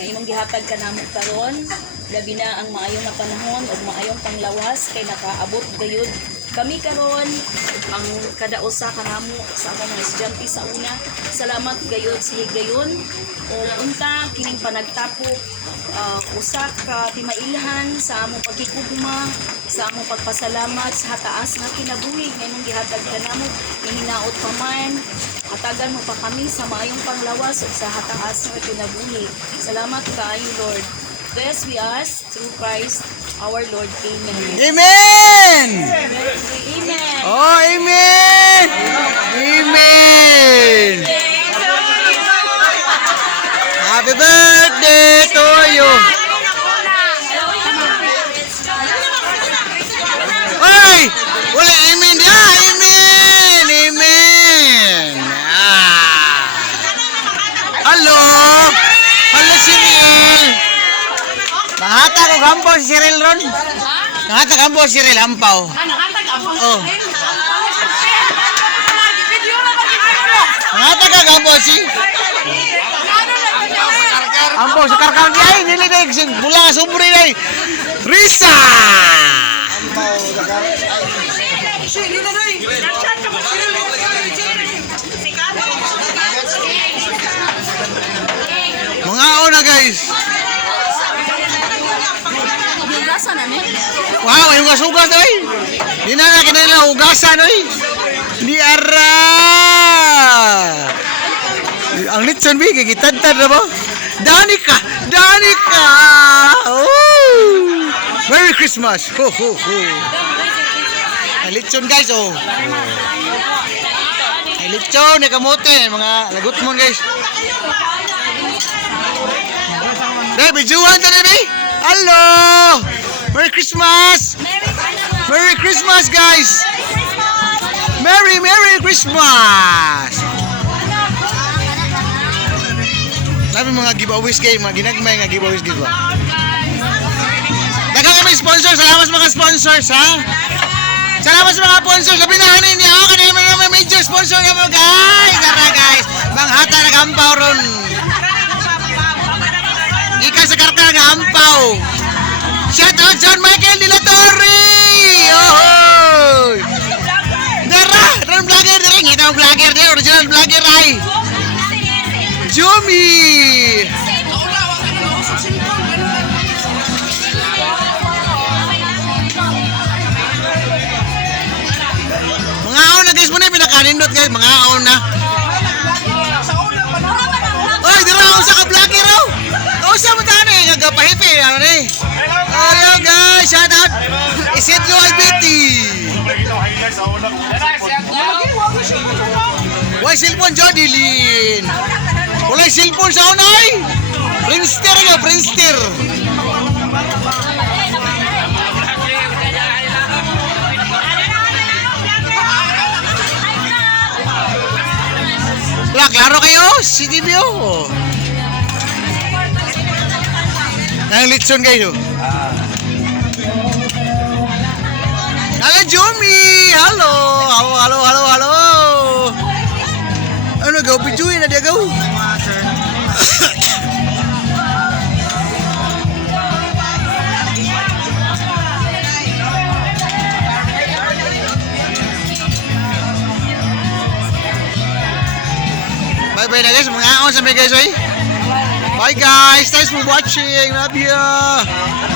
nga imong gihatag kanamo karon, labi na ang maayong na panahon ug maayong panglawas kay nakaabot gayud kami karon ang kada usa kanamo sa among mga estudyante sa una. Salamat gayud sa higayon o unta kining panagtapo usa ka timailhan sa among pagkikugma, sa among pagpasalamat sa taas nga kinabuhi nga imong gihatag kanamo, hinaot pa man hatagan mo pa kami sa maayong panglawas ug sa hataas nga kinabuhi. Salamat kaayo Lord. This we ask through Christ our Lord. Amen. Amen! Amen. Oh, amen! Amen! Happy birthday to you! Ay! Wala, amen dia! Amen! Amen! Ah! Hello! Hello, Cyril! Nangata ko gampaw si Cyril ron. Nangata gampaw si Cyril, ampaw. Oh. Nangata ka gampaw si? Ampaw sa karkang di ay, nili na yung mula nga sumbre na ay. Risa! Mga ona guys. Hugasan na ni. Wow, ay hugas-hugas ay. Di na kinailangan hugasan ay. Di ara. Ang litson bi kay gitantad na ba? Danica, Danica. Oh! Merry Christmas. Ho ho ho. Ang litson guys oh. Ang litson ni kamote mga lagot mo guys. Dai bijuan ta na ni. Hello! Merry Christmas! Merry Christmas, guys! Merry Christmas! Sabi mga giveaways kayo, mga ginagmay nga giveaways dito. Daghang kami sponsor, salamat sa mga sponsors, ha? Salamat sa mga sponsors, labi na hanin niya, ako kanina mga major sponsor nga mo, guys! Tara, guys! Manghata na kampaw ron! Ika sa karka nga ampaw. Shout out John Michael de la Torre. Oh! Dara, ron vlogger dere, ngita vlogger dere, original vlogger ay. Jumi. Mga aon na guys mo na pinakanindot guys, mga aon na. Oy, dira ako sa ka-vlogger raw. Kausa mo tayo eh, nagpahipi, ano eh. Hello guys, shout out. Isidlo Albiti. Why cellphone Jodilin? Wala cellphone sa unay. Friendster nga, Friendster. Wala, klaro kayo, CTV oh. Nang litson kayo. Hello, Jumi! Hello! Hello! Ano, gaw pijuin na dia gaw? Bye-bye na guys, mga aon sa mga guys, oy. Bye guys, thanks for watching. Love you.